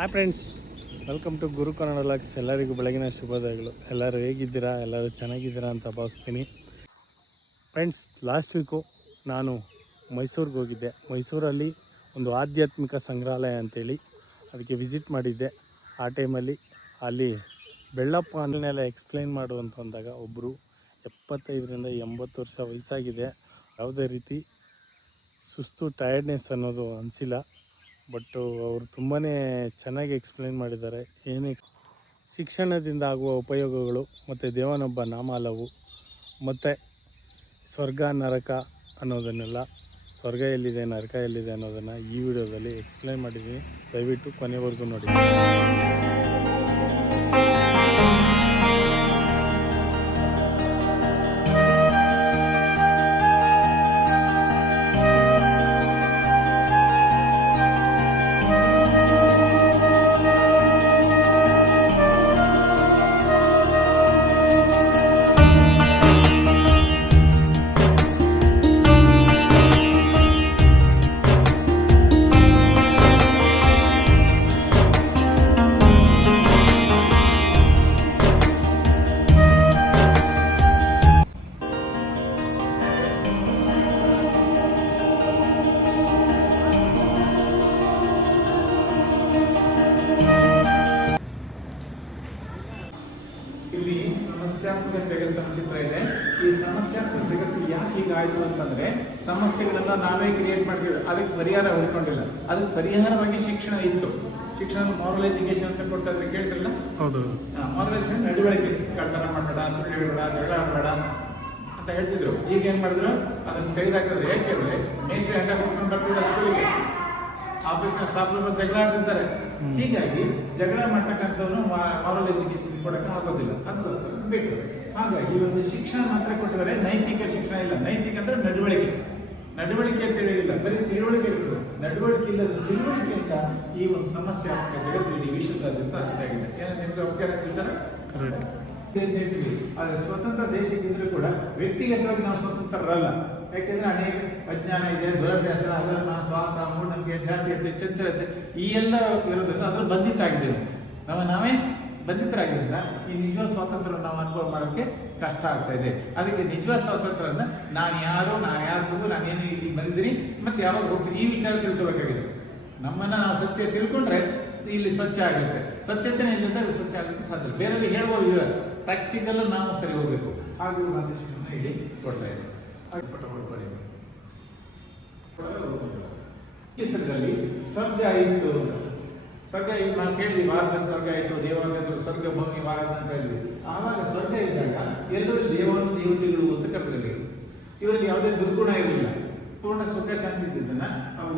Hi friends, welcome to Guru Kannada logs. ಎಲ್ಲರಿಗೂ ಬೆಳಗಿನ ಶುಭೋದಯಗಳು. ಎಲ್ಲರೂ ಹೇಗಿದ್ದೀರಾ? ಎಲ್ಲರೂ ಚೆನ್ನಾಗಿದ್ದೀರಾ ಅಂತ ಭಾವಿಸ್ತೀನಿ. ಫ್ರೆಂಡ್ಸ್, ಲಾಸ್ಟ್ ವೀಕು ನಾನು ಮೈಸೂರಿಗೆ ಹೋಗಿದ್ದೆ. ಮೈಸೂರಲ್ಲಿ ಒಂದು ಆಧ್ಯಾತ್ಮಿಕ ಸಂಗ್ರಹಾಲಯ ಅಂತೇಳಿ ಅದಕ್ಕೆ ವಿಸಿಟ್ ಮಾಡಿದ್ದೆ. ಆ ಟೈಮಲ್ಲಿ ಅಲ್ಲಿ ಬೆಳ್ಳಪ್ಪ ಅನ್ನೆಲ್ಲ ಎಕ್ಸ್ಪ್ಲೈನ್ ಮಾಡುವಂತ ಅಂದಾಗ ಒಬ್ಬರು 75ರಿಂದ 80 ವರ್ಷ ವಯಸ್ಸಾಗಿದೆ. ಯಾವುದೇ ರೀತಿ ಸುಸ್ತು ಟಯರ್ಡ್ನೆಸ್ ಅನ್ನೋದು ಅನಿಸಿಲ್ಲ. ಬಟ್ ಅವರು ತುಂಬಾ ಚೆನ್ನಾಗಿ ಎಕ್ಸ್ಪ್ಲೈನ್ ಮಾಡಿದ್ದಾರೆ. ಏನೇ ಶಿಕ್ಷಣದಿಂದ ಆಗುವ ಉಪಯೋಗಗಳು ಮತ್ತು ದೇವನೊಬ್ಬ ನಾಮ ಹಲವು ಮತ್ತು ಸ್ವರ್ಗ ನರಕ ಅನ್ನೋದನ್ನೆಲ್ಲ, ಸ್ವರ್ಗ ಎಲ್ಲಿದೆ ನರಕ ಎಲ್ಲಿದೆ ಅನ್ನೋದನ್ನು ಈ ವಿಡಿಯೋದಲ್ಲಿ ಎಕ್ಸ್ಪ್ಲೈನ್ ಮಾಡಿದ್ದೀನಿ. ದಯವಿಟ್ಟು ಕೊನೆವರೆಗೂ ನೋಡಿ. ಇಲ್ಲಿ ಸಮಸ್ಯಾತ್ಮಕ ಜಗತ್ತಿನ ಚಿತ್ರ ಇದೆ. ಈ ಸಮಸ್ಯಾತ್ಮಕ ಜಗತ್ತು ಯಾಕೆ ಹೀಗಾಯಿತು ಅಂತಂದ್ರೆ, ಸಮಸ್ಯೆಗಳನ್ನ ನಾವೇ ಕ್ರಿಯೇಟ್ ಮಾಡ್ತೀವಿ, ಅದಕ್ಕೆ ಪರಿಹಾರ ಹುಡ್ಕೊಂಡಿಲ್ಲ. ಅದಕ್ಕೆ ಪರಿಹಾರವಾಗಿ ಶಿಕ್ಷಣ ಇತ್ತು. ಶಿಕ್ಷಣ ಮಾರಲ್ ಎಜುಕೇಶನ್ ಅಂತ ಕೊಡ್ತಾ ಇದ್ರೆ ಕೇಳ್ತಿರಲ್ಲ. ಹೌದು, ಮಾರಲ್ ಎಜುಕೇಶನ್ ನಡವಳಿಕೆ, ಕಳ್ತನ ಮಾಡಬೇಡ, ಸುಳ್ಳು ಹೇಳಬೇಡ, ಜಗಳ ಆಡಬೇಡ ಅಂತ ಹೇಳ್ತಿದ್ರು. ಈಗ ಏನ್ ಮಾಡಿದ್ರು, ಅದನ್ನ ತೆಗೆದಾಕಿದ್ರು. ಯಾಕೆಂದ್ರೆ ಮೇಷ್ಟ್ರು ಹೆಂಡ ಕೊಟ್ಕೊಂಡು ಬರ್ತಿದ್ದಾರೆ ಸ್ಕೂಲಿಗೆ, ಆಫೀಸ್ನ ಸ್ಟಾಫ್ ಜಗಳ ಆಡ್ತಿರ್ತಾರೆ. ಹೀಗಾಗಿ ಜಗಳ ಮಾಡ್ತಕ್ಕಂಥವ್ರು ಮಾರಲ್ ಎಜುಕೇಶನ್ ಕೊಡಕ್ಕೆ ಆಗೋದಿಲ್ಲ, ಅದಕ್ಕೋಸ್ಕರ ಬೇಕು. ಹಾಗಾಗಿ ಒಂದು ಶಿಕ್ಷಣ ಮಾತ್ರ ಕೊಟ್ಟಿದ್ದಾರೆ, ನೈತಿಕ ಶಿಕ್ಷಣ ಇಲ್ಲ. ನೈತಿಕ ಅಂದ್ರೆ ನಡವಳಿಕೆ. ನಡವಳಿಕೆ ಅಂತ ಹೇಳಿಲ್ಲ, ಬರೀ ತಿಳುವಳಿಕೆ ಇರ್ತದೆ. ನಡವಳಿಕೆ ಇಲ್ಲದ ತಿಳುವಳಿಕೆಯಿಂದ ಈ ಒಂದು ಸಮಸ್ಯೆ ಜಗತ್ತು ಇಡೀ ವಿಶ್ವದಾದ್ಯಂತ ಆಗಿದೆ. ಏನೋ ನಿಮ್ಗೆ ಅವಕಾಶ ವಿಚಾರ ಅಂತ ಹೇಳ್ತೀವಿ. ಆದರೆ ಸ್ವತಂತ್ರ ದೇಶಕ್ಕಿದ್ರೂ ಕೂಡ ವ್ಯಕ್ತಿಗತವಾಗಿ ನಾವು ಸ್ವತಂತ್ರರಲ್ಲ. ಯಾಕೆಂದ್ರೆ ಅನೇಕ ಅಜ್ಞಾನ ಇದೆ, ದುರಭ್ಯಾಸ, ಅಧರ್ಮ, ಸ್ವಾರ್ಥ, ಮೂಢನಂಬಿಕೆ, ಜಾತೀಯತೆ, ಚಂಚಲತೆ ಈ ಎಲ್ಲ ಇರೋದ್ರಿಂದ ಅದ್ರ ಬಂಧಿತ ಆಗಿದ್ದೇವೆ. ನಾವೇ ಬಂಧಿತರಾಗಿದ್ದರಿಂದ ಈ ನಿಜವಾದ ಸ್ವಾತಂತ್ರ್ಯವನ್ನು ನಾವು ಅನುಭವ ಮಾಡೋಕ್ಕೆ ಕಷ್ಟ ಆಗ್ತಾ ಇದೆ. ಅದಕ್ಕೆ ನಿಜವಾದ ಸ್ವಾತಂತ್ರ್ಯವನ್ನು ನಾನು ಯಾರಿಗೂ ನಾನೇನು ಇಲ್ಲಿ ಬಂದಿದ್ದೀನಿ ಮತ್ತು ಯಾವಾಗ ಹೋಗ್ತೀನಿ ಈ ವಿಚಾರ ತಿಳ್ಕೊಬೇಕಾಗಿದೆ. ನಮ್ಮನ್ನು ನಾವು ಸತ್ಯ ತಿಳ್ಕೊಂಡ್ರೆ ಇಲ್ಲಿ ಸ್ವಚ್ಛ ಆಗುತ್ತೆ. ಸತ್ಯತೆನೇ ಇಲ್ಲದ ಸ್ವಚ್ಛ ಆಗೋಕ್ಕೆ ಸಾಧ್ಯ. ಬೇರೆಯವ್ರಿಗೆ ಹೇಳ್ಬೋದು, ಇಲ್ಲ ಪ್ರಾಕ್ಟಿಕಲ್ ನಾವು ಸರಿ ಹೋಗಬೇಕು. ಹಾಗೂ ಮಾತು ಶಿಕ್ಷಣ ಇಲ್ಲಿ ಕೊಡ್ತಾ ಇದೆ. ಚಿತ್ರದಲ್ಲಿ ಸ್ವರ್ಗ ಇತ್ತು. ಸ್ವರ್ಗ ನಾವು ಕೇಳಿದ್ವಿ, ಭಾರತದಲ್ಲಿ ಸ್ವರ್ಗ ಇತ್ತು, ದೇವಾಲಯಗಳು ಸ್ವರ್ಗ ಭೂಮಿ ಭಾರತ ಅಂತ ಹೇಳಿದ್ವಿ. ಆವಾಗ ಸ್ವರ್ಗ ಇದ್ದಾಗ ಎಲ್ಲರೂ ದೇವತೆಗಳು ಅಂತ ಕರೆದಿರಬೇಕು. ಇವರಲ್ಲಿ ಯಾವುದೇ ದುರ್ಗುಣ ಇರಲಿಲ್ಲ. ಪೂರ್ಣ ಸುಖ ಶಾಂತಿ ಇದ್ದಿದ್ದನ್ನ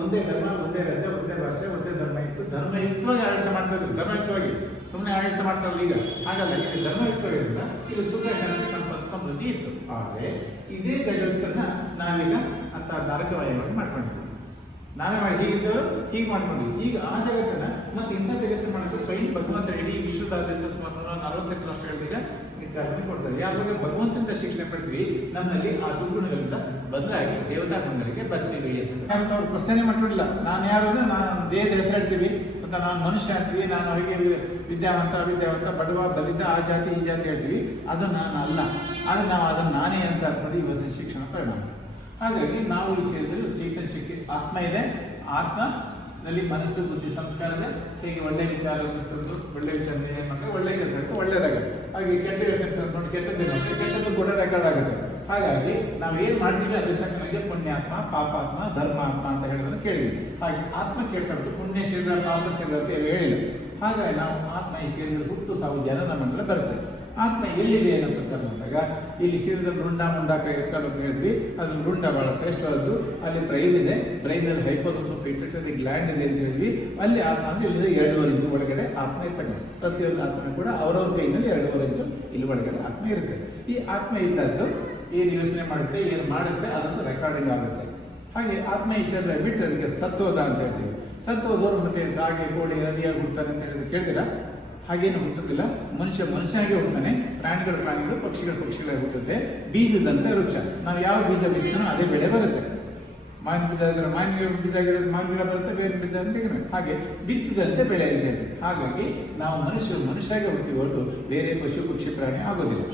ಒಂದೇ ಧರ್ಮ, ಒಂದೇ ರಾಜ್ಯ, ಒಂದೇ ಭಾಷೆ, ಒಂದೇ ಧರ್ಮ ಇತ್ತು. ಧರ್ಮಯುಕ್ತವಾಗಿ ಆಡಳಿತ ಮಾಡ್ತಾ ಇದ್ರು. ಧರ್ಮಯುಕ್ತವಾಗಿ ಸುಮ್ಮನೆ ಆಡಳಿತ ಮಾಡ್ತಾರಲ್ಲ ಈಗ, ಹಾಗಲ್ಲ. ಇದು ಧರ್ಮಯುಕ್ತವಾಗಿರಲಿಲ್ಲ. ಇದು ಸುಖ ಶಾಂತಿ ಸಮೃದ್ಧಿ ಇತ್ತು. ಆದರೆ ಇದೇ ಜಗತ್ತನ್ನ ನಾವೀಗ ಅಂತ ನರಕಮಯವಾಗಿ ಮಾಡ್ಕೊಂಡಿದ್ವಿ. ನಾವೇ ಮಾಡಿ ಹೀಗಿದ್ದವರು ಹೀಗೆ ಮಾಡ್ಕೊಂಡ್ವಿ. ಈಗ ಆ ಜಗತ್ತನ್ನ ಮತ್ತೆ ಇಂಥ ಜಗತ್ತು ಮಾಡೋಕ್ಕೆ ಸ್ವಯಂ ಭಗವಂತ ಇಡೀ ವಿಶ್ವದಾದ್ಯಂತ ಸುಮಾರು 48 ರಾಷ್ಟ್ರಗಳಿಗೆ ವಿಚಾರಣೆ ಕೊಡ್ತಾರೆ. ಯಾವಾಗ ಭಗವಂತನ ಶಿಕ್ಷಣ ಪಡ್ತೀವಿ, ನಮ್ಮಲ್ಲಿ ಆ ದುರ್ಗುಣಗಳಿಂದ ಬದಲಾಗಿ ದೇವತಾ ಗುಣಗಳಿಗೆ ಬರ್ತೀವಿ ಅಂತ ಅವ್ರು ಪ್ರಶ್ನೆ ಮಾಡ್ಕೊಂಡಿಲ್ಲ. ನಾನು ಯಾರು ಅಂದ್ರೆ ನಾನು ದೇಹದ ಹೆಸರು ಹೇಳ್ತೀವಿ, ಮತ್ತು ನಾನು ಮನುಷ್ಯ ಅಂತೀವಿ, ನಾನು ಅವರಿಗೆ ವಿದ್ಯಾವಂತ, ಅವಿದ್ಯಾವಂತ, ಬಡವ, ಬಲಿತ, ಆ ಜಾತಿ ಈ ಜಾತಿ ಹೇಳ್ತೀವಿ. ಅದು ನಾನು ಅಲ್ಲ. ಆದರೆ ನಾವು ಅದನ್ನು ನಾನೇ ಅಂತ ಅಂದ್ಕೊಂಡು ಇವತ್ತಿನ ಶಿಕ್ಷಣ ಪರಿಣಾಮ. ಹಾಗಾಗಿ ನಾವು ಈ ವಿಷಯದಲ್ಲಿ ಚೈತನ್ಯ ಶಕ್ತಿ ಆತ್ಮ ಇದೆ. ಆತ್ಮನಲ್ಲಿ ಮನಸ್ಸು, ಬುದ್ಧಿ, ಸಂಸ್ಕಾರ ಇದೆ. ಹೇಗೆ ಒಳ್ಳೆ ವಿಚಾರ ತಂದು ಒಳ್ಳೆ ವಿಚಾರ ಏನು ಮಾಡಿದ್ರೆ ಒಳ್ಳೆ ಕೆಲಸ ಇರುತ್ತೆ, ಒಳ್ಳೆಯದಾಗುತ್ತೆ. ಹಾಗೆ ಕೆಟ್ಟ ಕೆಲಸ ತಂದು ಕೆಟ್ಟದ್ದು ಕೂಡ ರೆಕಾರ್ಡ್ ಆಗುತ್ತೆ. ಹಾಗಾಗಿ ನಾವು ಏನು ಮಾಡ್ತೀವಿ ಅದ್ರ ತಕ್ಕನಾಗೆ ಪುಣ್ಯಾತ್ಮ, ಪಾಪಾತ್ಮ, ಧರ್ಮಾತ್ಮ ಅಂತ ಹೇಳೋದನ್ನು ಕೇಳಿದ್ವಿ. ಹಾಗೆ ಆತ್ಮ ಕೇಳ್ಕೊಂಡು ಪುಣ್ಯ ಶರೀರ, ಪಾಪ ಶರೀರ ಅಂತ ಹೇಳಿಲ್ಲ. ಹಾಗಾಗಿ ನಾವು ಆತ್ಮ ಈ ಶರೀರ ಹುಟ್ಟು ಸಾವು ಜನನ ಮಂತ್ರ ಬರುತ್ತೆ. ಆತ್ಮ ಎಲ್ಲಿದೆ ಅನ್ನೋ ಪ್ರಚಾರ ಮಾಡಿದಾಗ ಇಲ್ಲಿ ಶರೀರದ ರುಂಡ ಮುಂಡ ಕೈಕಾಲು ಅಂತ ಹೇಳಿದ್ವಿ. ಅದು ರುಂಡ ಬಹಳ ಶ್ರೇಷ್ಠವಾದದ್ದು. ಅಲ್ಲಿ ಬ್ರೈನ್ ಇದೆ, ಬ್ರೈನಲ್ಲಿ ಹೈಪೋಥಾಲಮಸ್ ಪಿಟ್ಯೂಟರಿ ಗ್ಲ್ಯಾಂಡ್ ಇದೆ ಅಂತ ಹೇಳಿದ್ವಿ. ಅಲ್ಲಿ ಆತ್ಮ ಅಂದ್ರೆ ಇಲ್ಲಿದೆ 2.5 ಇಂಚು ಒಳಗಡೆ ಆತ್ಮ ಇರ್ತಕ್ಕಂಥ. ಪ್ರತಿಯೊಂದು ಆತ್ಮ ಕೂಡ ಅವರವ್ರ ಕೈನಲ್ಲಿ 2.5 ಇಂಚು ಇಲ್ಲಿ ಒಳಗಡೆ ಆತ್ಮ ಇರುತ್ತೆ. ಈ ಆತ್ಮ ಇದ್ದದ್ದು ಏನು ಯೋಚನೆ ಮಾಡುತ್ತೆ, ಏನು ಮಾಡುತ್ತೆ, ಅದನ್ನು ರೆಕಾರ್ಡಿಂಗ್ ಆಗುತ್ತೆ. ಹಾಗೆ ಆತ್ಮ ಈ ಶರೀರ ಬಿಟ್ಟು ಅದಕ್ಕೆ ಸತ್ತೋದ ಅಂತ ಹೇಳ್ತೀವಿ. ಸತ್ತೋದವರು ಮತ್ತೆ ಕಾಗೆ, ಕೋಳಿ, ನದಿಯಾಗಿ ಹುಡ್ತಾರೆ ಅಂತ ಹೇಳಿದ್ರೆ ಕೇಳಿದಿರ? ಹಾಗೇನು ಹುಟ್ಟುತ್ತಿಲ್ಲ. ಮನುಷ್ಯನಾಗೆ ಹುಡ್ತಾನೆ. ಪ್ರಾಣಿಗಳು, ಪಕ್ಷಿಗಳಾಗಿ ಹುಟ್ಟುತ್ತೆ. ಬೀಜದಂತೆ ವೃಕ್ಷ. ನಾವು ಯಾವ ಬೀಜ ಬಿತ್ತೋ ಅದೇ ಬೆಳೆ ಬರುತ್ತೆ. ಮಾವಿನ ಬೀಜ ಇದ್ರೆ ಮಾವಿನ ಬೀಜ ಗಿಡದ ಮಾವಿನ ಗಿಡ ಬರುತ್ತೆ, ಬೇರೆ ಬೀಜ ತೆಗೆದು ಹಾಗೆ ಬಿತ್ತಿದಂತೆ ಬೆಳೆ ಅಂತ ಹೇಳಿ. ಹಾಗಾಗಿ ನಾವು ಮನುಷ್ಯರಾಗಿ ಹೋಗ್ತೀವಿ ಹೊರತು ಬೇರೆ ಪಶು ಪಕ್ಷಿ ಪ್ರಾಣಿ ಆಗೋದಿಲ್ಲ.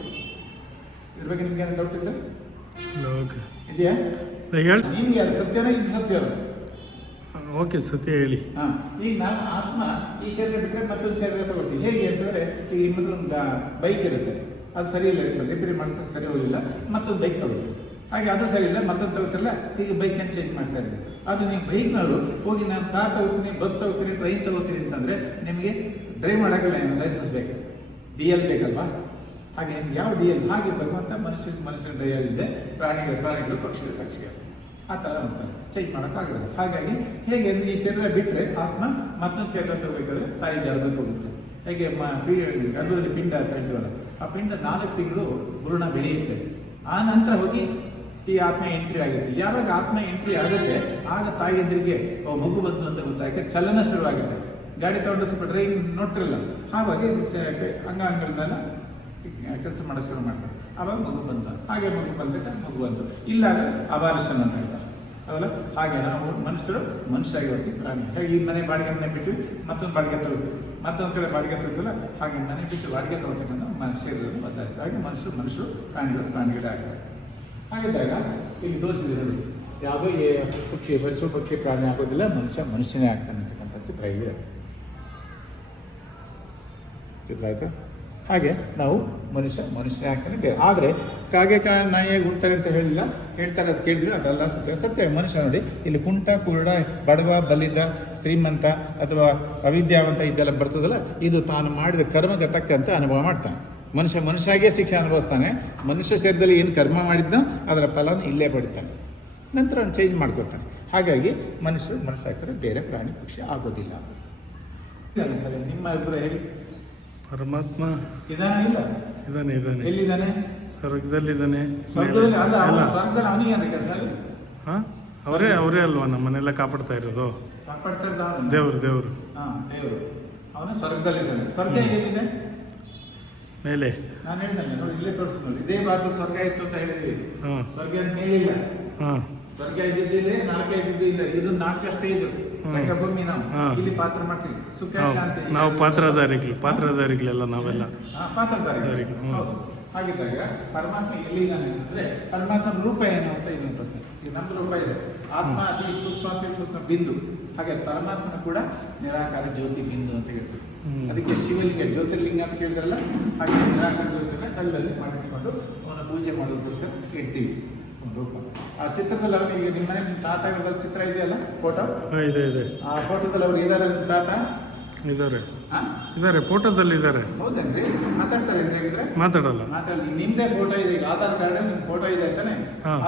ಇದ್ರ ಬಗ್ಗೆ ನಿಮ್ಗೆ ಏನು ಡೌಟ್ ಇದೆ ಇದೆಯಾ? ಹೇಳಿ. ನಿಮ್ಗೆ ಅದು ಸತ್ಯನ ಇದು ಸತ್ಯ? ಓಕೆ, ಸತ್ಯ ಹೇಳಿ. ಹಾಂ, ಈಗ ನಾವು ಆತ್ಮ ಈ ಶರೀರ ಬಿಟ್ಟರೆ ಮತ್ತೊಂದು ಶರೀರ ತಗೊಳ್ತೀವಿ. ಹೇಗೆ ಅಂತಂದರೆ ಈಗ ಮೊದಲೊಂದು ಬೈಕ್ ಇರುತ್ತೆ, ಅದು ಸರಿ ಇಲ್ಲ ಇಟ್ಕೊಳ್ಳಿ, ರಿಪೇರಿ ಮಾಡಿಸೋದು ಸರಿ ಹೋಗಿಲ್ಲ, ಮತ್ತೊಂದು ಬೈಕ್ ತಗೊಳ್ತೀವಿ. ಹಾಗೆ ಅದು ಸರಿ ಇಲ್ಲ, ಮತ್ತೊಂದು ತಗೋತಿರಲ್ಲ, ಈಗ ಬೈಕನ್ನು ಚೇಂಜ್ ಮಾಡ್ತಾ ಇದ್ದೀವಿ. ಅದು ನೀವು ಬೈಕ್ನವರು ಹೋಗಿ ನಾನು ಕಾರ್ ತಗೋತೀನಿ, ಬಸ್ ತಗೋತೀನಿ, ಟ್ರೈನ್ ತಗೋತೀನಿ ಅಂತಂದರೆ ನಿಮಗೆ ಡ್ರೈವ್ ಮಾಡೋಕ್ಕೆ ಲೈಸೆನ್ಸ್ ಬೇಕು, DL ಬೇಕಲ್ವಾ? ಹಾಗೆ ಯಾವ DL? ಹಾಗೆ ಭಗವಂತ ಮನುಷ್ಯನ ಡ್ರೈವ್ ಇದೆ, ಪ್ರಾಣಿಗಳು ಪಕ್ಷಿಗಳು ಆ ಥರ ಅಂತಾರೆ, ಚೇಂಜ್ ಮಾಡೋಕ್ಕಾಗಲ್ಲ. ಹಾಗಾಗಿ ಹೇಗೆ ಈ ಶರೀರ ಬಿಟ್ಟರೆ ಆತ್ಮ ಮತ್ತೊಂದು ಶರೀರ ತಗೋಬೇಕಾದ್ರೆ ತಾಯಿ ಗರ್ಭಕ್ಕೆ ಹೋಗುತ್ತೆ. ಹೇಗೆ ಗರ್ಭದಲ್ಲಿ ಪಿಂಡ ಅಂತ ಹೇಳ್ತೀವಲ್ಲ, ಆ ಪಿಂಡ 4 ತಿಂಗಳು ಭ್ರೂಣ ಬೆಳೆಯುತ್ತೆ. ಆ ನಂತರ ಹೋಗಿ ಈ ಆತ್ಮ ಎಂಟ್ರಿ ಆಗುತ್ತೆ. ಯಾವಾಗ ಆತ್ಮ ಎಂಟ್ರಿ ಆಗುತ್ತೆ ಆಗ ತಾಯಿಯಂದ್ರಿಗೆ ಮಗು ಬಂತು ಅಂತ ಗೊತ್ತಾಗ ಚಲನ ಶುರುವಾಗುತ್ತೆ. ಗಾಡಿ ತಗೊಂಡು ಸ್ವಲ್ಪ ಡ್ರೈವ್ ನೋಡ್ತಿರಲ್ಲ, ಹಾಗಾಗಿ ಅಂಗಾಂಗಗಳನ್ನೆಲ್ಲ ಕೆಲಸ ಮಾಡೋಕ್ಕೆ ಶುರು ಮಾಡ್ತಾರೆ. ಆವಾಗ ಮಗು ಬಂತು, ಹಾಗೆ ಮಗು ಬಂದಾಗ ಮಗು ಬಂತು, ಇಲ್ಲಾಗ ಅಬಾರ್ಷನ್ ಅಂತ ಹೇಳ್ತಾರೆ ಅವಲ್ಲ. ಹಾಗೆ ನಾವು ಮನುಷ್ಯರಾಗಿ ಹೋಗ್ತೀವಿ, ಪ್ರಾಣಿ. ಹಾಗೆ ಈ ಮನೆ ಬಾಡಿಗೆ ಮನೆ ಬಿಟ್ಟು ಮತ್ತೊಂದು ಬಾಡಿಗೆ ತಗೋತೀವಿ, ಮತ್ತೊಂದು ಕಡೆ ಬಾಡಿಗೆ ತಗೋತಿಲ್ಲ, ಹಾಗೆ ಮನೆ ಬಿಟ್ಟು ಬಾಡಿಗೆ ತಗೋತಕ್ಕಂಥ ಶರೀರದಲ್ಲಿ ಬದಲಾಯಿಸ್ತಾರೆ. ಹಾಗೆ ಮನುಷ್ಯರು ಪ್ರಾಣಿಗಳೇ ಆಗ್ತಾರೆ. ಹಾಗಿದ್ದಾಗ ಇಲ್ಲಿ ತೋರಿಸಿದ್ರು ಯಾವುದೋ ಪಕ್ಷಿ ಪ್ರಾಣಿ ಆಗೋದಿಲ್ಲ, ಮನುಷ್ಯನೇ ಆಗ್ತಾನೆ ಅಂತಕ್ಕಂಥ ಚಿತ್ರ ಇದೆ. ಚಿತ್ರ ಆಯ್ತಾ? ಹಾಗೆ ನಾವು ಮನುಷ್ಯ ಆಗ್ತಾನೆ ಬೇರೆ. ಆದರೆ ಕಾಗೆ ನಾಯಿಯಾಗಿ ಹುಡ್ತಾರೆ ಅಂತ ಹೇಳ್ತಾರೆ, ಅದು ಕೇಳಿದ್ರೆ ಅದೆಲ್ಲ ಸತ್ಯ. ಮನುಷ್ಯ ನೋಡಿ, ಇಲ್ಲಿ ಕುಂಟ ಕುರುಡ ಬಡವ ಬಲ್ಲಿದ ಶ್ರೀಮಂತ ಅಥವಾ ಅವಿದ್ಯಾವಂತ ಇದೆಲ್ಲ ಬರ್ತದಲ್ಲ, ಇದು ತಾನು ಮಾಡಿದ ಕರ್ಮಕ್ಕೆ ತಕ್ಕಂತೆ ಅನುಭವ ಮಾಡ್ತಾನೆ. ಮನುಷ್ಯಾಗೇ ಶಿಕ್ಷೆ ಅನುಭವಿಸ್ತಾನೆ. ಮನುಷ್ಯ ಶರೀರದಲ್ಲಿ ಏನು ಕರ್ಮ ಮಾಡಿದ್ನೋ ಅದರ ಫಲನ ಇಲ್ಲೇ ಪಡಿತಾನೆ, ನಂತರ ಅವನು ಚೇಂಜ್ ಮಾಡ್ಕೊತಾನೆ. ಹಾಗಾಗಿ ಮನುಷ್ಯ ಬೇರೆ ಪ್ರಾಣಿ ಪಕ್ಷಿ ಆಗೋದಿಲ್ಲ. ನಿಮ್ಮ ಅಭಿಪ್ರಾಯ ಹೇಳಿ. ಪರಮಾತ್ಮ ಇದಾನೆ. ಎಲ್ಲಿದ್ದಾನೆ? ಸ್ವರ್ಗದಲ್ಲಿದ್ದಾನೆ. ಸ್ವರ್ಗದಲ್ಲಿ ಸ್ವರ್ಗದಲ್ಲಿ ಅವನಿಗೆ ಅಂದ್ರೆ ಕೆಲಸ ಅಲ್ಲಿ. ಅವರೇ ಅಲ್ವಾ ನಮ್ಮನ್ನೆಲ್ಲ ಕಾಪಾಡ್ತಾ ಇರೋದು? ಕಾಪಾಡ್ತಾ ಇದ್ದ ದೇವರು. ದೇವರು ಅವನು ಸ್ವರ್ಗದಲ್ಲಿದ್ದಾನೆ. ಸ್ವರ್ಗ ಹೇಗಿದೆ? ಮೇಲೆ. ನಾನು ಹೇಳಿದ್ನಲ್ಲ ನೋಡಿ, ಇಲ್ಲೇ ತೋರಿಸ್ ನೋಡಿ, ಇದೇ ಭಾರತ ಸ್ವರ್ಗ ಇತ್ತು ಅಂತ ಹೇಳಿದ್ವಿ. ಸ್ವರ್ಗ ಮೇಲಿಲ್ಲ, ಸ್ವರ್ಗ ಇದ್ದಿದ್ದಿಲ್ಲ, ನಾಟಕ ಇದ್ದಿದ್ದು ಇಲ್ಲ. ಇದು ನಾಟಕ ಸ್ಟೇಜ್, ರಂಗಭೂಮಿ. ನಾವು ಇಲ್ಲಿ ಪಾತ್ರ ಮಾಡ್ತೀವಿ, ಸುಖ ಶಾಂತಿ. ನಾವು ಪಾತ್ರಧಾರಿಗಳೆಲ್ಲ ನಾವೆಲ್ಲ ಪಾತ್ರಧಾರಿಗಳು. ಹಾಗಿದ್ದಾಗ ಪರಮಾತ್ಮ ಎಲ್ಲಿದ್ದಾನೆ ಅಂದ್ರೆ ಪರಮಾತ್ಮನ ರೂಪ ಏನು ಅಂತ ಇನ್ನೊಂದು ಪ್ರಶ್ನೆ. ಈಗ ನಮ್ದು ರೂಪ ಇದೆ, ಆತ್ಮ ಅತಿ ಸೂಕ್ಷ್ಮ ಬಿಂದು. ಹಾಗೆ ಪರಮಾತ್ಮನ ಕೂಡ ನಿರಾಕಾರ ಜ್ಯೋತಿ ಬಿಂದು ಅಂತ ಹೇಳ್ತೀವಿ. ಅದಕ್ಕೆ ಶಿವಲಿಂಗ ಜ್ಯೋತಿರ್ಲಿಂಗ ಅಂತ ಕೇಳಿದ್ರಲ್ಲ, ಹಾಗೆ ನಿರಾಕಾರ ಜ್ಯೋತಿನ ಕಲ್ಲಲ್ಲಿ ಮಾಡಿಕೊಂಡು ಅವನ ಪೂಜೆ ಮಾಡೋದಕ್ಕೋಸ್ಕರ ಇಡ್ತೀವಿ ಒಂದು ರೂಪ. ಆ ಚಿತ್ರದಲ್ಲಿ ಅವನಿಗೆ ನಿಮ್ಮ ಮನೆ ತಾತಗಳ ಚಿತ್ರ ಇದೆಯಲ್ಲ, ಫೋಟೋ ಇದೆ. ಆ ಫೋಟೋದಲ್ಲಿ ಅವ್ರು ಇದಾರೆ, ನಿಮ್ಮ ತಾತ ಇದಾರೆ, ಫೋಟೋದಲ್ಲಿ ಇದಾರೆ. ಹೌದೇನ್ರಿ? ಮಾತಾಡ್ತಾರೆ ಹೇಗಿದ್ರೆ? ಮಾತಾಡಲ್ಲ. ನಿಮ್ದೇ ಫೋಟೋ ಇದೆ, ಈಗ ಆಧಾರ್ ಕಾರ್ಡ್ ನಿಮ್ ಫೋಟೋ ಇದೆ ಅಂತಾನೆ,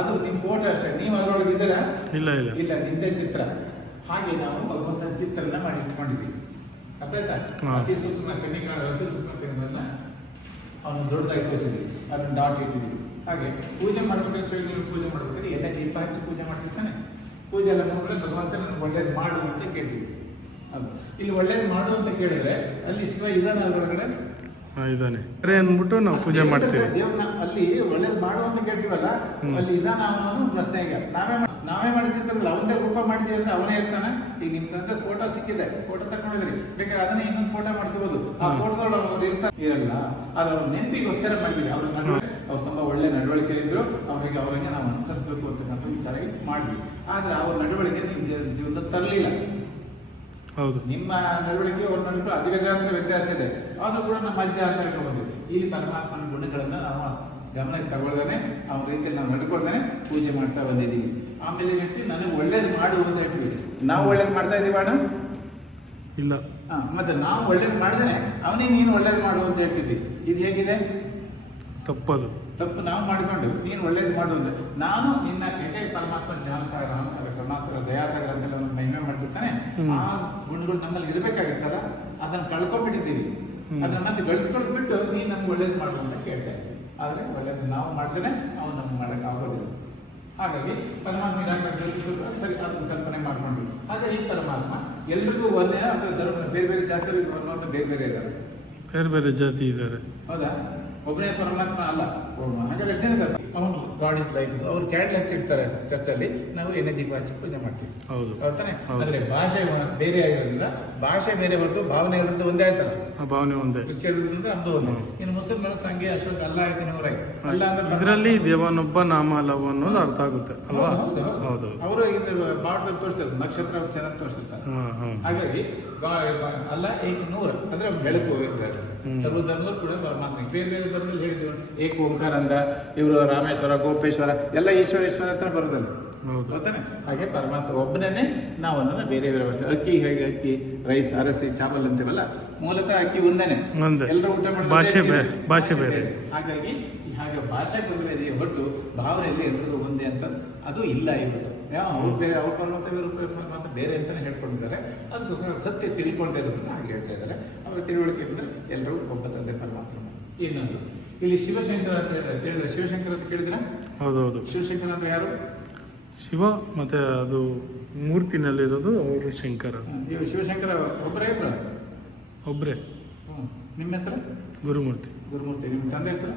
ಅದು ನಿಮ್ ಫೋಟೋ ಅಷ್ಟೇ. ನೀವು ಅದರೊಳಗೆ ಇದ್ದೀರಾ? ಇಲ್ಲ, ನಿಮ್ದೇ ಚಿತ್ರ. ಹಾಗೆ ನಾವು ಭಗವಂತನ ಚಿತ್ರನ ಮಾಡಿ ಇಟ್ಕೊಂಡಿದ್ದೀವಿ. ಅರ್ಥ ಆಯ್ತಾ? ಅತಿ ಸೂಕ್ಷ್ಮ ಕಣ್ಣಿನ ಅವನು ದೊಡ್ಡದಾಗಿ ತೋರಿಸಿದ್ವಿ, ಅದನ್ನ ಡಾಟ್ ಇಟ್ಟಿದ್ವಿ. ಹಾಗೆ ಪೂಜೆ ಮಾಡ್ಬೇಕಾದ್ರೆ ಪೂಜೆ ಮಾಡ್ಬೇಕಾದ್ರೆ ಎಣ್ಣೆ ದೀಪ ಹಚ್ಚಿ ಪೂಜೆ ಮಾಡ್ತಿರ್ತಾನೆ. ಪೂಜೆ ಎಲ್ಲ ಮುಗಿದ್ರೆ ಭಗವಂತ ನನಗೆ ಒಳ್ಳೇದು ಮಾಡು ಅಂತ ಕೇಳ್ತೀವಿ. ಅದು ಇಲ್ಲಿ ಒಳ್ಳೇದು ಮಾಡು ಅಂತ ಕೇಳಿದ್ರೆ ಅಲ್ಲಿ ಶಿವ ಇದಾನೆ, ಅದರೊಳಗಡೆ ಇದಾನೆ ಅಂದ್ಬಿಟ್ಟು ನಾವು ಪೂಜೆ ಮಾಡ್ತೀವಿ. ದೇವ್ರನ್ನ ಅಲ್ಲಿ ಒಳ್ಳೇದು ಮಾಡು ಅಂತ ಕೇಳ್ತೀವಲ್ಲ, ಅಲ್ಲಿ ಇದಾನ ಅವನು ಪ್ರಶ್ನೆ. ಈಗ ನಾವೇ ಮಾಡಿ ಚಿತ್ರದಲ್ಲಿ ಅವನದೇ ರೂಪ ಮಾಡಿದೀವಿ ಅಂದ್ರೆ ಅವನೇ ಇರ್ತಾನೆ. ಈಗ ನಿಮ್ಗೆ ಫೋಟೋ ಸಿಕ್ಕಿದೆ, ಫೋಟೋ ತಗೊಂಡಿದ್ರಿ, ಬೇಕಾದ್ರೆ ಅದನ್ನೇ ಇನ್ನೊಂದು ಫೋಟೋ ಮಾಡ್ಕೋಬಹುದು. ಆ ಫೋಟೋಗಳು ಅವ್ರು ಇರಲ್ಲ, ಅದು ಅವ್ರ ನೆನಪಿಗೋಸ್ಕರ ಮಾಡಿದ್ವಿ. ಅವ್ರು ತುಂಬಾ ಒಳ್ಳೆ ನಡವಳಿಕೆ ಇದ್ರು, ಅವ್ರಿಗೆ ನಾವು ಅನುಸರಿಸಬೇಕು ಅಂತಕ್ಕಂಥ ವಿಚಾರ ಮಾಡಿದ್ವಿ. ಆದ್ರೆ ಅವ್ರ ನಡವಳಿಕೆ ನೀವು ಜೀವನದಲ್ಲಿ ತರಲಿಲ್ಲ. ಹೌದು, ನಿಮ್ಮ ನಡವಳಿಕೆ ಅವ್ರ ನಡವಳಿಕೆ ಅಜಗಜಾಂತರ ವ್ಯತ್ಯಾಸ ಇದೆ. ಆದ್ರೂ ಕೂಡ ನಮ್ಮ ಅಜ್ಜ ಅಂತ ಹೇಳ್ಕೊಂಡು ಇಲ್ಲಿ ಪರಮಾತ್ಮನ ಗುಣಗಳನ್ನ ನಾವು ಗಮನಕ್ಕೆ ತಗೊಳ್ದಾನೆ, ಅವ್ರ ರೀತಿಯಲ್ಲಿ ನಾವು ನಡ್ಕೊಳ್ದಾನೆ ಪೂಜೆ ಮಾಡ್ತಾ ಬಂದಿದ್ದೀವಿ. ಆಮೇಲೆ ಏನ್ ಹೇಳ್ತೀವಿ, ನನಗೆ ಒಳ್ಳೇದು ಮಾಡು ಅಂತ ಹೇಳ್ತೀವಿ. ನಾವು ಒಳ್ಳೇದು ಮಾಡ್ತಾ ಇದೀವಿ ಅಣ್ಣ? ಇಲ್ಲ. ಮತ್ತೆ ನಾವು ಒಳ್ಳೇದು ಮಾಡಿದ್ರೆ ಅವನಿಗೆ ನೀನು ಒಳ್ಳೇದು ಮಾಡು ಅಂತ ಹೇಳ್ತಿದ್ವಿ. ಇದು ಹೇಗಿದೆ? ತಪ್ಪು ನಾವು ಮಾಡಿಕೊಂಡು ನೀನು ಒಳ್ಳೇದು ಮಾಡು ಅಂದ್ರೆ ನಾನು ನಿನ್ನ ಯಾಕೆ ಪರಮಾತ್ಮ ಜ್ಞಾನಸಾಗರ, ರಾಮಸಾಗರ, ಕರುಣಾಸಾಗರ, ದಯಾಸಾಗರ ಅಂತೆಲ್ಲ ಒಂದು ಮಹಿಮೆ ಮಾಡ್ತಿರ್ತಾನೆ. ಆ ಗುಣಗಳು ನಮ್ಮಲ್ಲಿ ಇರಬೇಕಾಗಿತ್ತಲ್ಲ, ಅದನ್ನು ಕಳ್ಕೊಬಿಟ್ಟಿದ್ದೀವಿ. ಅದನ್ನ ಮತ್ತೆ ಗಳಿಸ್ಕೊಳ್ಬಿಟ್ಟು ನೀನು ನಮ್ಗೆ ಒಳ್ಳೇದು ಮಾಡು ಅಂತ ಕೇಳ್ತಾ ಇದ್ದೀವಿ. ಆದರೆ ಒಳ್ಳೇದು ನಾವು ಮಾಡಿದ್ರೆ ಅವ್ನು ನಮ್ಗೆ ಮಾಡೋಕ್ಕೆ ಆಗೋದಿಲ್ಲ. ಹಾಗಾಗಿ ಪರಮಾತ್ಮ ನಿರಾಕರಿಸಲು ಸರಿ ಅದನ್ನು ಕಲ್ಪನೆ ಮಾಡ್ಕೊಂಡ್ವಿ. ಹಾಗಾಗಿ ಈ ಪರಮಾತ್ಮ ಎಲ್ರಿಗೂ ಒಂದೇ ಅಥವಾ ಧರ್ಮ ಬೇರೆ ಬೇರೆ ಜಾತಿಯವರಿಗೆ ಪರಮಾತ್ಮ ಬೇರೆ ಇದ್ದಾರೆ, ಬೇರೆ ಜಾತಿ ಇದ್ದಾರೆ. ಹೌದಾ? ಒಬ್ಬನೇ ಪರಮಾತ್ಮ ಅಲ್ಲ. ಹಾಗಾದ್ರೆ ಎಷ್ಟು ಜನ ಇದ್ದಾರೆ? ಅವನು ಗಾಡ್ ಇಸ್ ಲೈಟ್. ಅವ್ರು ಕ್ಯಾಂಡಲ್ ಹಚ್ಚಿಡ್ತಾರೆ ಚರ್ಚಲ್ಲಿ, ನಾವು ಎಣ್ಣೆ ದೀಪ ಹಚ್ಚಿ ಪೂಜೆ ಮಾಡ್ತೀವಿ. ಹೌದು ಹೌದಾನೆ? ಅಂದ್ರೆ ಭಾಷೆ ಬೇರೆ ಆಗಿರೋದ್ರಿಂದ ಭಾಷೆ ಬೇರೆ ಹೊರತು ಭಾವನೆ ಇರೋದು ಒಂದೇ ಆಯ್ತಲ್ಲ. ಭಾವನೆ ಒಂದೇ. ಕ್ರಿಶ್ಚಿಯನ್ ನಮ್ದು ಒಂದೇ. ಇನ್ನು ಮುಸ್ಲಿಮರ ಸಂಖ್ಯೆ ಅಶೋಕ್ ಅಲ್ಲ ಆಯ್ತು ನೂರೈ ಅಲ್ಲ ಅಂದ್ರೆ ಇದರಲ್ಲಿ ದೇವನೊಬ್ಬ ನಾಮ ಅಲ್ಲವ ಅನ್ನೋದು ಅರ್ಥ ಆಗುತ್ತೆ ಅಲ್ವಾ? ಹೌದು. ಅವರು ಇದು ಬಾಟ್ಲ್ ತೋರಿಸ್ತಾರೆ, ನಕ್ಷತ್ರ ಚೆನ್ನಾಗಿ ತೋರಿಸಿರ್ತಾರೆ. ಹಾಗಾಗಿ ಅಲ್ಲ 800 ಅಂದ್ರೆ ಬೆಳಕು ಸರ್ವಧರ್ಮರು ಕೂಡ ಪರಮಾತ್ಮ. ಬೇರೆ ಬೇರೆ ಧರ್ಮದಲ್ಲಿ ಹೇಳಿದ್ವಿ ಏಕ ಓಂಕಾರ ಅಂದ, ಇವರು ರಾಮೇಶ್ವರ ಗೋಪೇಶ್ವರ ಎಲ್ಲ ಈಶ್ವರೇಶ್ವರ ಹತ್ರ ಬರೋದಲ್ಲ. ಗೊತ್ತಾನೆ? ಹಾಗೆ ಪರಮಾತ್ಮ ಒಬ್ಬನೇ, ನಾವು ಅದನ್ನ ಬೇರೆ ಬೇರೆ ವ್ಯವಸ್ಥೆ. ಅಕ್ಕಿ ಹೇಗೆ ಅಕ್ಕಿ, ರೈಸ್, ಅರಸಿ, ಚಾವಲ್ ಅಂತೀವಲ್ಲ, ಮೂಲತಃ ಅಕ್ಕಿ ಒಂದೇನೆ, ಎಲ್ಲರೂ ಊಟ ಮಾಡಿ ಭಾಷೆ ಬೇರೆ. ಹಾಗಾಗಿ ಹಾಗೆ ಭಾಷೆ ತೊಂದರೆ ಇದೆಯೇ ಹೊರತು ಭಾವನೆಯಲ್ಲಿ ಎಲ್ಲರೂ ಒಂದೇ ಅಂತ ಅದು ಇಲ್ಲ ಇವತ್ತು. ಅವ್ರು ಬೇರೆ, ಅವ್ರ ಪರಮಾತ್ಮ ಇವರು ಪರಮಾತ್ಮ ಬೇರೆ ಅಂತಾನೆ ಹೇಳ್ಕೊಂಡಿದ್ದಾರೆ. ಅದಕ್ಕೋಸ್ಕರ ಸತ್ಯ ತಿಳ್ಕೊಳ್ತಾ ಇರೋದನ್ನ ಹಾಗೆ ಹೇಳ್ತಾ ಇದ್ದಾರೆ. ಅವರ ತಿಳುವಳಿಕೆ ಬಂದರೆ ಎಲ್ಲರೂ ಒಬ್ಬ ತಂದೆ ಪರಮಾತ್ಮ. ಇನ್ನೊಂದು ಇಲ್ಲಿ ಶಿವಶಂಕರ ಅಂತ ಹೇಳಿದ್ರೆ, ಶಿವಶಂಕರ ಅಂತ ಕೇಳಿದ್ರೆ ಹೌದೌದು. ಶಿವಶಂಕರ ಅಂದ್ರೆ ಯಾರು? ಶಿವ ಮತ್ತೆ ಅದು ಮೂರ್ತಿನಲ್ಲಿರೋದು ಅವರು ಶಂಕರ. ಇವು ಶಿವಶಂಕರ ಒಬ್ಬರೇ ಇಬ್ಬರ? ಒಬ್ಬರೇ. ನಿಮ್ಮ ಹೆಸರು? ಗುರುಮೂರ್ತಿ. ಗುರುಮೂರ್ತಿ. ನಿಮ್ಮ ತಂದೆ ಹೆಸರು?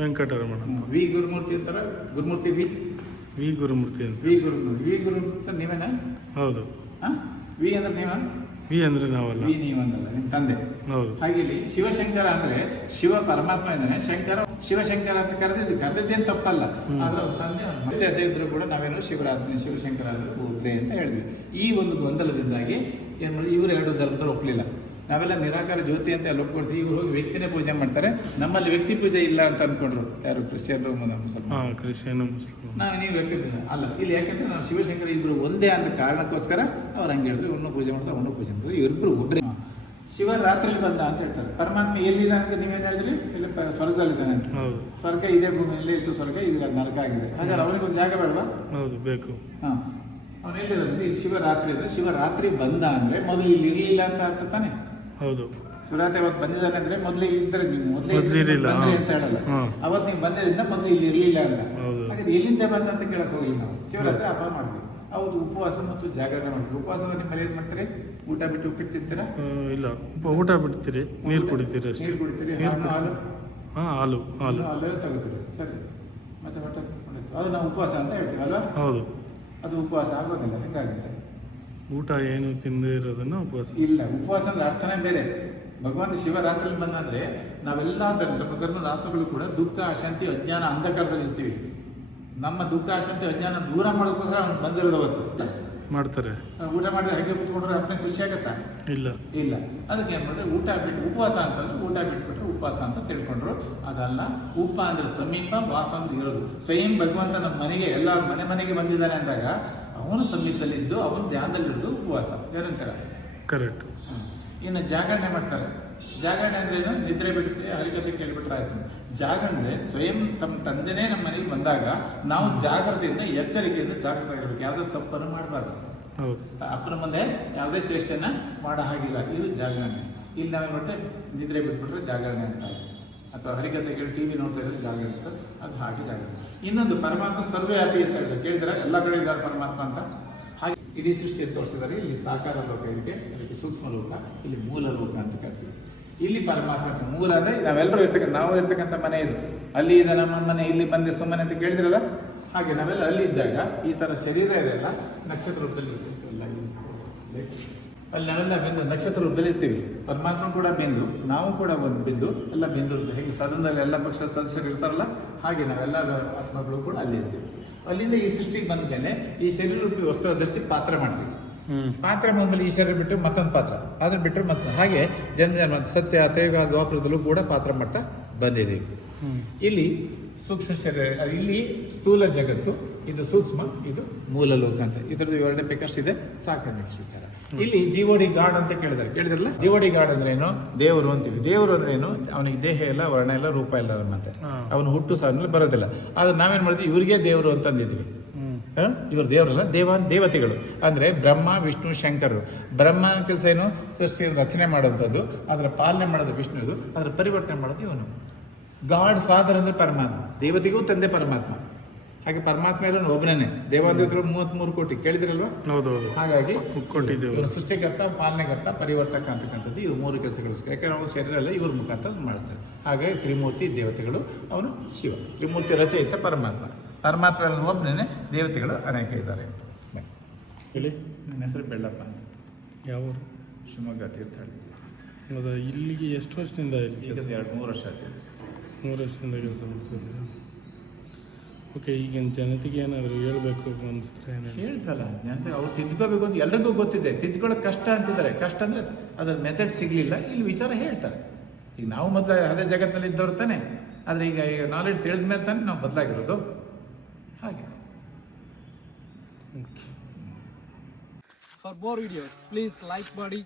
ವೆಂಕಟರಮಣ. ವಿ ಗುರುಮೂರ್ತಿ ಅಂತಾರ? ಗುರುಮೂರ್ತಿ ವಿ ಗುರುಮೂರ್ತಿ ಅಂತ. ವಿ ಗುರುಮೂರ್ತಿ ನೀವೇನಾ? ಹೌದು. ವಿ ಅಂದ್ರೆ ನೀವ? ವಿ ಅಂದ್ರೆ ನಾವಲ್ಲ. ವಿ ನೀವಂದಲ್ಲ, ನಿಮ್ಮ ತಂದೆ. ಹೌದು. ಹಾಗೆ ಇಲ್ಲಿ ಶಿವಶಂಕರ ಅಂದ್ರೆ ಶಿವ ಪರಮಾತ್ಮ ಇದ್ದಾನೆ, ಶಂಕರ ಶಿವಶಂಕರ ಅಂತ ಕರೆದಿದ್ದೇನು ತಪ್ಪಲ್ಲ. ಆದ್ರೆ ಅವ್ರ ತಂದೆ ವ್ಯತ್ಯಾಸ ಇದ್ರು ಕೂಡ ನಾವೇನು ಶಿವರಾತ್ರಿ ಶಿವಶಂಕರ ಒಬ್ಬರೇ ಅಂತ ಹೇಳಿದ್ವಿ. ಈ ಒಂದು ಗೊಂದಲದಿಂದಾಗಿ ಏನು ಮಾಡಿ ಇವರು ಎರಡು ಧರ್ಮದವ್ರು ಒಪ್ಪಲಿಲ್ಲ. ನಾವೆಲ್ಲ ನಿರಾಕಾರ ಜ್ಯೋತಿ ಅಂತ ಎಲ್ಲ ಒಪ್ಕೊಡ್ತೀವಿ. ಇವ್ರು ಹೋಗಿ ವ್ಯಕ್ತಿನೇ ಪೂಜೆ ಮಾಡ್ತಾರೆ. ನಮ್ಮಲ್ಲಿ ವ್ಯಕ್ತಿ ಪೂಜೆ ಇಲ್ಲ ಅಂತ ಅಂದ್ಕೊಂಡ್ರು ಯಾರು? ಕ್ರಿಶ್ಚಿಯನ್ರು, ಮುಸಲ್ಮಾನ್. ನೀವು ವ್ಯಕ್ತಿ ಪೂಜೆ ಅಲ್ಲ ಇಲ್ಲಿ. ಯಾಕಂದ್ರೆ ನಾವು ಶಿವಶಂಕರ ಇಬ್ರು ಒಂದೇ ಅಂತ ಕಾರಣಕ್ಕೋಸ್ಕರ ಅವ್ರು ಹಂಗೆ ಹೇಳಿದ್ರು. ಇವನು ಪೂಜೆ ಮಾಡಿದ್ರೆ ಅವನು ಪೂಜೆ ಮಾಡಿದ್ರು, ಇಬ್ಬರು ಒಬ್ಬರೇ. ಶಿವ ರಾತ್ರಿಲಿ ಬಂದ ಅಂತ ಹೇಳ್ತಾರೆ. ಪರಮಾತ್ಮ ಎಲ್ಲಿದ್ದಾನೆ ಅಂತ ನೀವೇನು ಹೇಳಿದ್ರಿ? ಇಲ್ಲಿ ಸ್ವರ್ಗದಲ್ಲಿದ್ದಾನೆ ಅಂತ. ಸ್ವರ್ಗ ಇದೇ ಭೂಮಿಯಲ್ಲೇ ಇತ್ತು, ಸ್ವರ್ಗ ಈಗ ನರಕ ಆಗಿದೆ. ಹಾಗಾದ್ರೆ ಅವನಿಗೊಂದು ಜಾಗ ಬೇಡವಾ? ಹೌದು, ಬೇಕು. ಅವನು ಎಲ್ಲಿರೋದು? ಶಿವರಾತ್ರಿ ಇದೆ. ಶಿವರಾತ್ರಿ ಬಂದ ಅಂದ್ರೆ ಮೊದಲು ಇಲ್ಲಿ ಇರಲಿಲ್ಲ ಅಂತ ಅರ್ಥ ತಾನೆ? ಹೌದು. ಶಿವರಾತ್ರಿ ಅವತ್ತು ಬಂದಿದ್ದಾನೆ ಅಂದ್ರೆ ಮೊದಲಿಗೆ ಇದ್ದರೆ, ನೀವು ಮೊದಲೇ ಅಂತ ಹೇಳಲ್ಲ. ಅವತ್ತು ನೀವು ಬಂದಿದ್ದರಿಂದ ಮೊದಲು ಇಲ್ಲಿ ಇರಲಿಲ್ಲ ಅಂತ. ಹಾಗಾದ್ರೆ ಎಲ್ಲಿಂದ ಬಂದ ಅಂತ ಕೇಳಕ್ ಹೋಗಿಲ್ಲ ನಾವು. ಶಿವರಾತ್ರಿ ಹಬ್ಬ ಮಾಡ್ತೀವಿ. ಹೌದು, ಉಪವಾಸ ಮತ್ತು ಜಾಗರಣೆ ಮಾಡ್ತೀವಿ. ಉಪವಾಸ ನಿಮ್ಮಲ್ಲಿ ಏನು ಮಾಡ್ತಾರೆ? ಊಟ ಬಿಟ್ಟು ಉಪ್ಪಿಟ್ಟು ತಿಂತೀರಾ? ಇಲ್ಲ, ಊಟ ಬಿಡ್ತೀರಿ, ನೀರು ಕುಡಿತೀರಿ ಅಷ್ಟೇ. ನೀರು ಕುಡಿತೀರಿ, ಹಾಲು ಹಾಲು ಹಾಲು ಹಾಲು ತಗೋತೀರಿ. ಸರಿ, ಮತ್ತೆ ಹೊಟ್ಟೆ ತಿನ್ಕೊಂಡಿರ್ತೀವಿ. ಅದು ನಾವು ಉಪವಾಸ ಅಂತ ಹೇಳ್ತೀವಿ ಅಲ್ವಾ? ಹೌದು. ಅದು ಉಪವಾಸ ಆಗೋದಿಲ್ಲ. ಹೆಂಗಾಗುತ್ತೆ? ಊಟ ಏನು ತಿಂದೇ ಇರೋದನ್ನ ಉಪವಾಸ ಇಲ್ಲ. ಉಪವಾಸ ಅಂದ್ರೆ ಅರ್ಥನೇ ಬೇರೆ. ಭಗವಂತ ಶಿವರಾತ್ರಿಯಲ್ಲಿ ಬಂದಂದ್ರೆ ನಾವೆಲ್ಲ ಧರ್ಮದ ಆತ್ಮಗಳು ಕೂಡ ದುಃಖ, ಅಶಾಂತಿ, ಅಜ್ಞಾನ, ಅಂಧಕಾರದಲ್ಲಿ ಇರ್ತೀವಿ. ನಮ್ಮ ದುಃಖ, ಅಶಾಂತಿ, ಅಜ್ಞಾನ ದೂರ ಮಾಡೋಕ್ಕೋಸ್ಕರ ಅವ್ನು ಬಂದಿರೋದು ಅವತ್ತು ಮಾಡ್ತಾರೆ. ಊಟ ಮಾಡಿದ್ರೆ ಹಾಗೆ ಕುತ್ಕೊಂಡ್ರೆ ಅಪ್ಪನೇ ಖುಷಿ ಆಗತ್ತಾ? ಇಲ್ಲ. ಅದಕ್ಕೆ ಏನು ಮಾಡಿದ್ರೆ ಊಟ ಬಿಟ್ಟು ಉಪವಾಸ ಅಂತಂದ್ರೆ ಊಟ ಬಿಟ್ಬಿಟ್ರೆ ಉಪವಾಸ ಅಂತ ತಿಳ್ಕೊಂಡ್ರು. ಅದಲ್ಲ, ಉಪ ಅಂದ್ರೆ ಸಮೀಪ, ವಾಸ ಅಂದ್ರೆ ಇರೋದು. ಸ್ವಯಂ ಭಗವಂತ ನಮ್ಮ ಮನೆಗೆ ಎಲ್ಲ ಮನೆಗೆ ಬಂದಿದ್ದಾನೆ ಅಂದಾಗ ಅವನು ಸಮೀಪದಲ್ಲಿದ್ದು ಅವನು ಧ್ಯಾನದಲ್ಲಿರೋದು ಉಪವಾಸ. ಏನಂತಾರ? ಕರೆಕ್ಟ್. ಇನ್ನು ಜಾಗರಣೆ ಮಾಡ್ತಾರೆ. ಜಾಗರಣೆ ಅಂದ್ರೆ ಏನು? ನಿದ್ರೆ ಬಿಡಿಸಿ ಹರಿಕತೆ ಕೇಳ್ಬಿಟ್ರೆ ಆಯ್ತು. ಜಾಗರಣೆ ಸ್ವಯಂ ತಮ್ಮ ತಂದೆನೇ ನಮ್ಮ ಮನೆಗೆ ಬಂದಾಗ ನಾವು ಜಾಗ್ರತೆಯಿಂದ, ಎಚ್ಚರಿಕೆಯಿಂದ ಜಾಗೃತ ಆಗಿರ್ಬೇಕು. ಯಾವುದೋ ತಪ್ಪನ್ನು ಮಾಡಬಾರ್ದು. ಹೌದು. ಅಪ್ಪನ ಮುಂದೆ ಯಾವುದೇ ಚೇಷ್ಟೆನ ಮಾಡೋ ಹಾಗಿಲ್ಲ. ಇದು ಜಾಗರಣೆ. ಇಲ್ಲಿ ನಾವೇನು ಮಾಡ್ತೇವೆ? ನಿದ್ರೆ ಬಿಟ್ಬಿಟ್ರೆ ಜಾಗರಣೆ ಅಂತ ಆಯ್ತು. ಅಥವಾ ಹರಿಕತೆ ಕೇಳಿ ಟಿವಿ ನೋಡ್ತಾ ಇದ್ರೆ ಜಾಗರಣೆ ಅಂತ, ಅದು ಹಾಗೆ ಜಾಗರಣೆ. ಇನ್ನೊಂದು ಪರಮಾತ್ಮ ಸರ್ವವ್ಯಾಪಿ ಅಂತ ಹೇಳಿದ್ರೆ ಕೇಳಿದ್ರೆ ಎಲ್ಲ ಕಡೆ ಇದ್ದಾರೆ ಪರಮಾತ್ಮ ಅಂತ. ಹಾಗೆ ಇಡೀ ಸೃಷ್ಟಿಯನ್ನು ತೋರಿಸಿದ್ದಾರೆ. ಇಲ್ಲಿ ಸಾಕಾರ ಲೋಕ ಇದಕ್ಕೆ, ಅದಕ್ಕೆ ಸೂಕ್ಷ್ಮ ಲೋಕ, ಇಲ್ಲಿ ಮೂಲ ಲೋಕ ಅಂತ ಕರಿತೀವಿ. ಇಲ್ಲಿ ಪರಮಾತ್ಮ ಮೂಲ ಅಂದರೆ ನಾವೆಲ್ಲರೂ ನಾವು ಇರ್ತಕ್ಕಂಥ ಮನೆ ಇದು. ಅಲ್ಲಿ ಇದೆ ನಮ್ಮ ಮನೆ, ಇಲ್ಲಿ ಬಂದೆ ಸುಮ್ಮನೆ ಅಂತ ಕೇಳಿದ್ರಲ್ಲ, ಹಾಗೆ ನಾವೆಲ್ಲ ಅಲ್ಲಿ ಇದ್ದಾಗ ಈ ಥರ ಶರೀರ ಇದೆಲ್ಲ ನಕ್ಷತ್ರ ರೂಪದಲ್ಲಿ ಇರ್ತೀವಿ. ಅಲ್ಲಿ ನಾವೆಲ್ಲ ಬಿಂದು ನಕ್ಷತ್ರ ರೂಪದಲ್ಲಿ ಇರ್ತೀವಿ. ಪರಮಾತ್ಮ ಕೂಡ ಬಿಂದು, ನಾವು ಕೂಡ ಒಂದು ಬಿಂದು, ಎಲ್ಲ ಬಿಂದು ಇರುತ್ತೆ. ಹೇಗೆ ಸದನದಲ್ಲಿ ಎಲ್ಲ ಪಕ್ಷದ ಸದಸ್ಯರು ಇರ್ತಾರಲ್ಲ, ಹಾಗೆ ನಾವೆಲ್ಲ ಆತ್ಮಗಳು ಕೂಡ ಅಲ್ಲಿ ಇರ್ತೀವಿ. ಅಲ್ಲಿಂದ ಈ ಸೃಷ್ಟಿಗೆ ಬಂದ ಮೇಲೆ ಈ ಶರೀರ ರೂಪಿ ವಸ್ತ್ರ ಧರಿಸಿ ಪಾತ್ರ ಮಾಡ್ತೀವಿ. ಪಾತ್ರ ಮೊದಲು ಈ ಶರೀರ ಬಿಟ್ಟು ಮತ್ತೊಂದು ಪಾತ್ರ, ಅದ್ರ ಬಿಟ್ಟರೆ ಮತ್ತೊಂದು, ಹಾಗೆ ಜನ್ಮ ಸತ್ಯ ತ್ರೇಗ ದ್ವಾಪರದಲ್ಲೂ ಕೂಡ ಪಾತ್ರ ಮಾಡ್ತಾ ಬಂದಿದ್ದೀವಿ. ಇಲ್ಲಿ ಸೂಕ್ಷ್ಮ ಶರೀರ, ಇಲ್ಲಿ ಸ್ಥೂಲ ಜಗತ್ತು, ಇದು ಸೂಕ್ಷ್ಮ, ಇದು ಮೂಲ ಲೋಕ ಅಂತ. ಇದರದ್ದು ವಿವರಣೆ ಬೇಕಷ್ಟಿದೆ, ಸಾಕು ನೆಕ್ಸ್ಟ್ ವಿಚಾರ. ಇಲ್ಲಿ ಜೀವೋಡಿ ಗಾಡ್ ಅಂತ ಕೇಳಿದ್ರಲ್ಲ, ಜೀವೋಡಿ ಗಾಡ್ ಅಂದ್ರೆ ಏನು? ದೇವರು ಅಂತೀವಿ. ದೇವರು ಅಂದ್ರೆ ಏನು? ಅವನಿಗೆ ದೇಹ ಇಲ್ಲ, ವರ್ಣ ಇಲ್ಲ, ರೂಪ ಇಲ್ಲ ಮತ್ತೆ ಅವನು ಹುಟ್ಟು ಸಾಧನೆ ಬರೋದಿಲ್ಲ. ಆದ್ರೆ ನಾವೇನ್ ಮಾಡಿದ್ವಿ? ಇವ್ರಿಗೆ ದೇವರು ಅಂತ ಅಂದಿದ್ವಿ. ಇವರು ದೇವರಲ್ಲ, ದೇವತೆಗಳು ಅಂದ್ರೆ ಬ್ರಹ್ಮ, ವಿಷ್ಣು, ಶಂಕರರು. ಬ್ರಹ್ಮನ ಕೆಲಸ ಏನು? ಸೃಷ್ಟಿಯನ್ನು ರಚನೆ ಮಾಡೋಂಥದ್ದು, ಅದರ ಪಾಲನೆ ಮಾಡೋದು ವಿಷ್ಣುದು, ಅದರ ಪರಿವರ್ತನೆ ಮಾಡೋದು ಇವನು. ಗಾಡ್ ಫಾದರ್ ಅಂದ್ರೆ ಪರಮಾತ್ಮ, ದೇವತೆಗೂ ತಂದೆ ಪರಮಾತ್ಮ. ಹಾಗೆ ಪರಮಾತ್ಮ ಇರೋನು ಒಬ್ಬನೇ. ದೇವಾದೇವತೆಗಳು 33 ಕೋಟಿ ಕೇಳಿದಿರಲ್ವಾ? ಹೌದೌದು, ಹಾಗಾಗಿ ಕೊಟ್ಟಿದ್ದೇವೆ. ಇವರು ಸೃಷ್ಟಿಕರ್ತ, ಪಾಲನೆಕರ್ತ, ಪರಿವರ್ತಕ ಅಂತಕ್ಕಂಥದ್ದು ಇವರು 3 ಕೆಲಸಗಳು. ಯಾಕಂದ್ರೆ ಅವ್ರ ಶರೀರ ಎಲ್ಲ ಇವ್ರ ಮುಖಾಂತರ ಮಾಡಿಸ್ತಾರೆ. ಹಾಗಾಗಿ ತ್ರಿಮೂರ್ತಿ ದೇವತೆಗಳು, ಅವನು ಶಿವ. ತ್ರಿಮೂರ್ತಿ ರಚಯಿತ ಪರಮಾತ್ಮ. ಪರಮಾತ್ಮ ಒಬ್ಬನೇ, ದೇವತೆಗಳು ಅನೇಕ ಇದ್ದಾರೆ ಅಂತ. ಹೇಳಿ. ನನ್ನ ಹೆಸರು ಬೆಳ್ಳಪ್ಪ ಅಂತ, ಯಾವ ಊರು? ಶಿವಮೊಗ್ಗ ತೀರ್ಥಹಳ್ಳಿ. ಹೌದಾ, ಇಲ್ಲಿಗೆ ಎಷ್ಟು ವರ್ಷದಿಂದ ಇಲ್ಲಿ ಈಗ ಕೆಲಸ? 2-3 ವರ್ಷ ಆಗ್ತಿದೆ. 3 ವರ್ಷದಿಂದ ಕೆಲಸ ಮಾಡ್ತಿದ್ದೀರಾ? ಓಕೆ, ಈಗಿನ ಜನತೆಗೆ ಏನಾದರೂ ಹೇಳ್ಬೇಕು ಅನಿಸಿದ್ರೆ ಏನಾದ್ರು? ಹೇಳ್ತಲ್ಲ ಜನತೆ ಅವ್ರು ತಿದ್ಕೋಬೇಕು ಅಂತ ಎಲ್ರಿಗೂ ಗೊತ್ತಿದೆ. ತಿದ್ಕೊಳ್ಳೋಕೆ ಕಷ್ಟ ಅಂತಿದ್ದಾರೆ. ಕಷ್ಟ ಅಂದರೆ ಅದರ ಮೆಥಡ್ ಸಿಗಲಿಲ್ಲ. ಇಲ್ಲಿ ವಿಚಾರ ಹೇಳ್ತಾರೆ. ಈಗ ನಾವು ಮೊದಲು ಅದೇ ಜಗತ್ತಿನಲ್ಲಿ ಇದ್ದವ್ರು ತಾನೆ. ಆದರೆ ಈಗ ನಾಲೆಡ್ಜ್ ತಿಳಿದ ಮೇಲೆ ತಾನೆ ನಾವು ಬದಲಾಗಿರೋದು. ಹಾಗೆ For more videos, please like ಮಾಡಿ,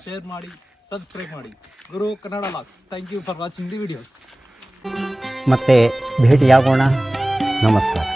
share ಮಾಡಿ, subscribe ಮಾಡಿ. ಗುರು ಕನ್ನಡ ಲಾಕ್ಸ್. Thank you for watching the videos. ಮತ್ತೆ ಭೇಟಿಯಾಗೋಣ. ನಮಸ್ಕಾರ.